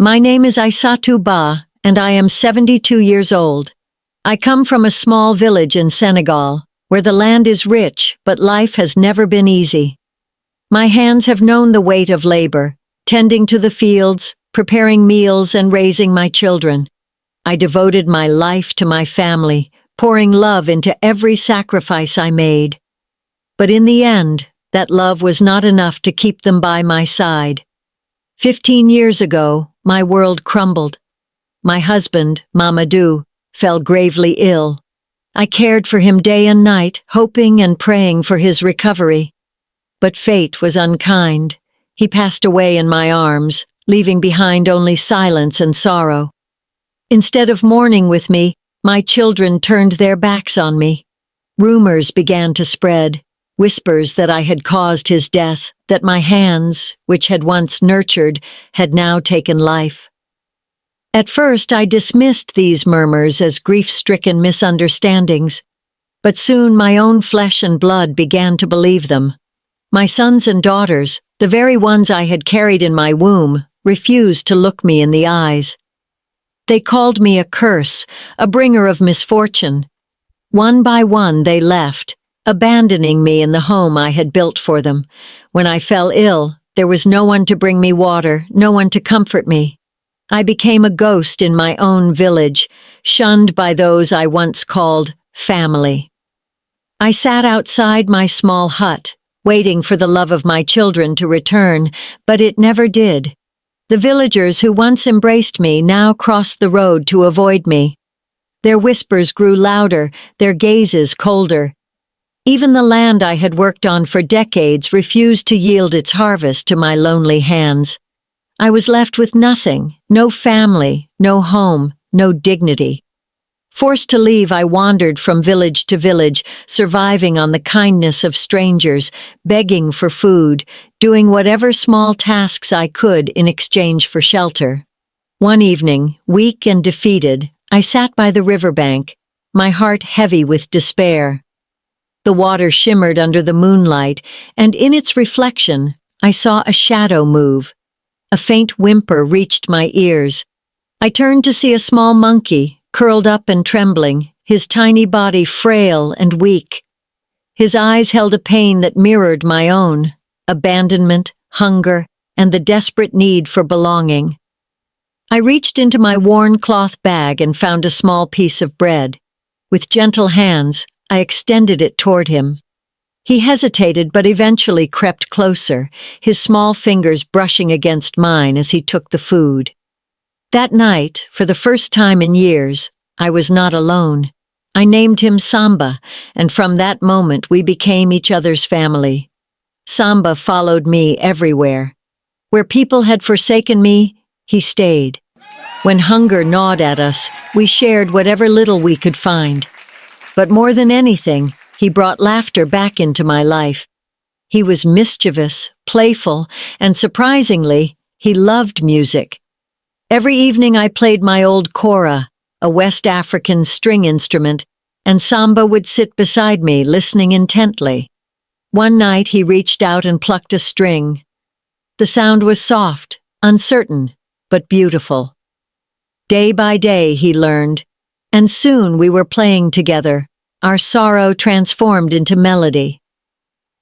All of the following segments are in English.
My name is Aissatou Ba, and I am 72 years old. I come from a small village in Senegal, where the land is rich, but life has never been easy. My hands have known the weight of labor, tending to the fields, preparing meals, and raising my children. I devoted my life to my family, pouring love into every sacrifice I made. But in the end, that love was not enough to keep them by my side. 15 years ago, my world crumbled. My husband, Mamadou, fell gravely ill. I cared for him day and night, hoping and praying for his recovery. But fate was unkind. He passed away in my arms, leaving behind only silence and sorrow. Instead of mourning with me, my children turned their backs on me. Rumors began to spread, whispers that I had caused his death, that my hands, which had once nurtured, had now taken life. At first I dismissed these murmurs as grief-stricken misunderstandings, but soon my own flesh and blood began to believe them. My sons and daughters, the very ones I had carried in my womb, refused to look me in the eyes. They called me a curse, a bringer of misfortune. One by one they left, abandoning me in the home I had built for them. When I fell ill, there was no one to bring me water, no one to comfort me. I became a ghost in my own village, shunned by those I once called family. I sat outside my small hut, waiting for the love of my children to return, but it never did. The villagers who once embraced me now crossed the road to avoid me. Their whispers grew louder, their gazes colder. Even the land I had worked on for decades refused to yield its harvest to my lonely hands. I was left with nothing, no family, no home, no dignity. Forced to leave, I wandered from village to village, surviving on the kindness of strangers, begging for food, doing whatever small tasks I could in exchange for shelter. One evening, weak and defeated, I sat by the riverbank, my heart heavy with despair. The water shimmered under the moonlight, and in its reflection, I saw a shadow move. A faint whimper reached my ears. I turned to see a small monkey, curled up and trembling, his tiny body frail and weak. His eyes held a pain that mirrored my own, abandonment, hunger, and the desperate need for belonging. I reached into my worn cloth bag and found a small piece of bread. With gentle hands, I extended it toward him. He hesitated but eventually crept closer, his small fingers brushing against mine as he took the food. That night, for the first time in years, I was not alone. I named him Samba, and from that moment we became each other's family. Samba followed me everywhere. Where people had forsaken me, he stayed. When hunger gnawed at us, we shared whatever little we could find. But more than anything, he brought laughter back into my life. He was mischievous, playful, and surprisingly, he loved music. Every evening I played my old kora, a West African string instrument, and Samba would sit beside me, listening intently. One night he reached out and plucked a string. The sound was soft, uncertain, but beautiful. Day by day he learned, and soon we were playing together, our sorrow transformed into melody.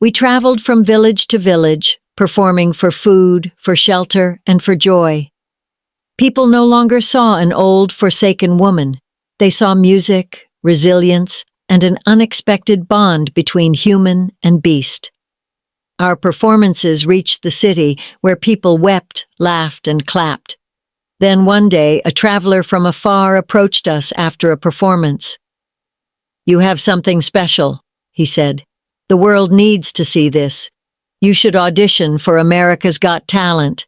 We traveled from village to village, performing for food, for shelter, and for joy. People no longer saw an old, forsaken woman. They saw music, resilience, and an unexpected bond between human and beast. Our performances reached the city, where people wept, laughed, and clapped. Then one day, a traveler from afar approached us after a performance. "You have something special," he said. "The world needs to see this. You should audition for America's Got Talent."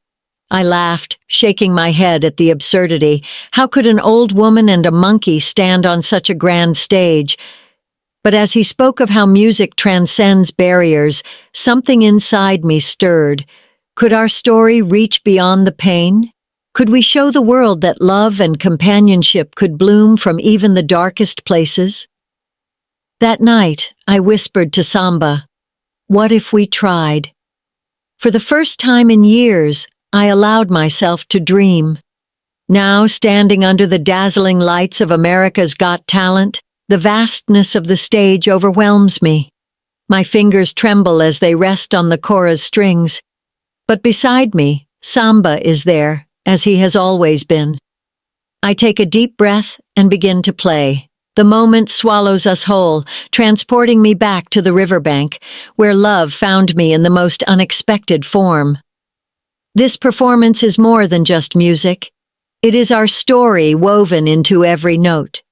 I laughed, shaking my head at the absurdity. How could an old woman and a monkey stand on such a grand stage? But as he spoke of how music transcends barriers, something inside me stirred. Could our story reach beyond the pain? Could we show the world that love and companionship could bloom from even the darkest places? That night, I whispered to Samba, "What if we tried?" For the first time in years, I allowed myself to dream. Now, standing under the dazzling lights of America's Got Talent, the vastness of the stage overwhelms me. My fingers tremble as they rest on the chora's strings. But beside me, Samba is there, as he has always been. I take a deep breath and begin to play. The moment swallows us whole, transporting me back to the riverbank, where love found me in the most unexpected form. This performance is more than just music. It is our story woven into every note.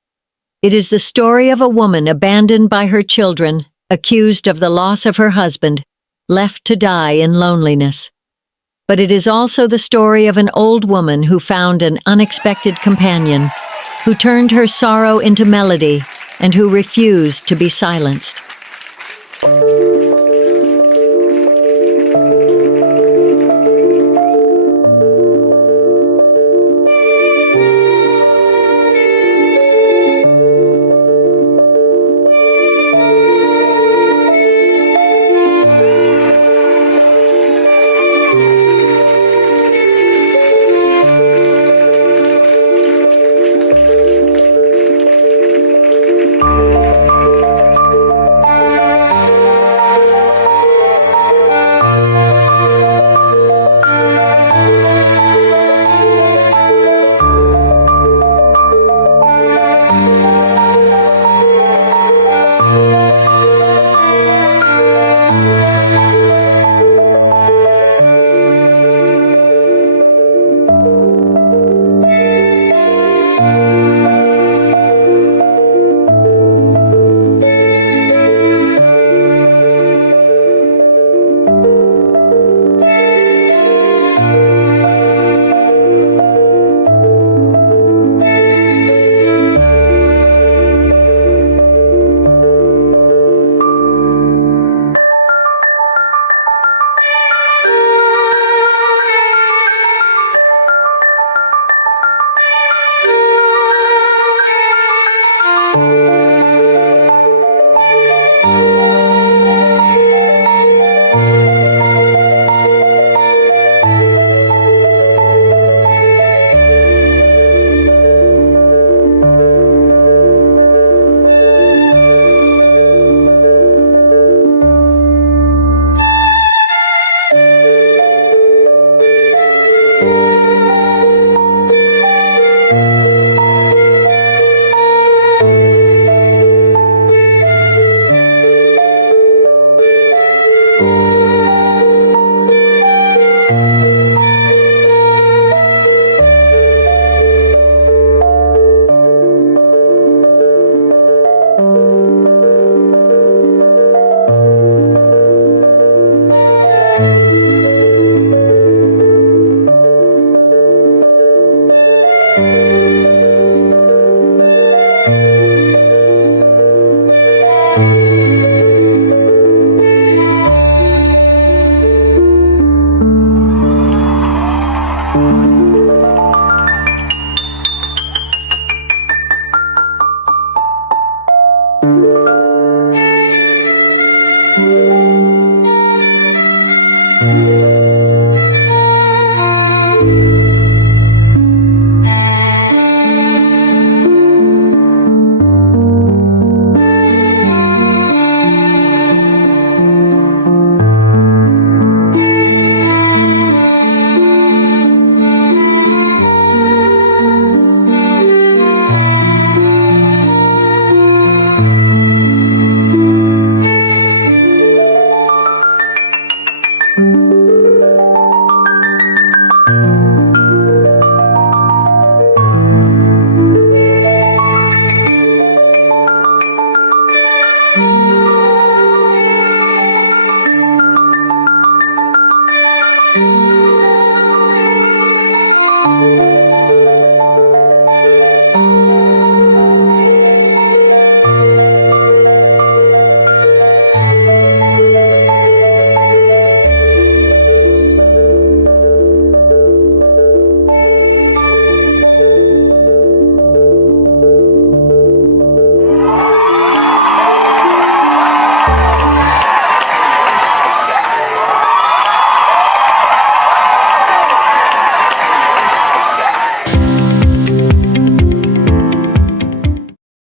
It is the story of a woman abandoned by her children, accused of the loss of her husband, left to die in loneliness. But it is also the story of an old woman who found an unexpected companion, who turned her sorrow into melody, and who refused to be silenced.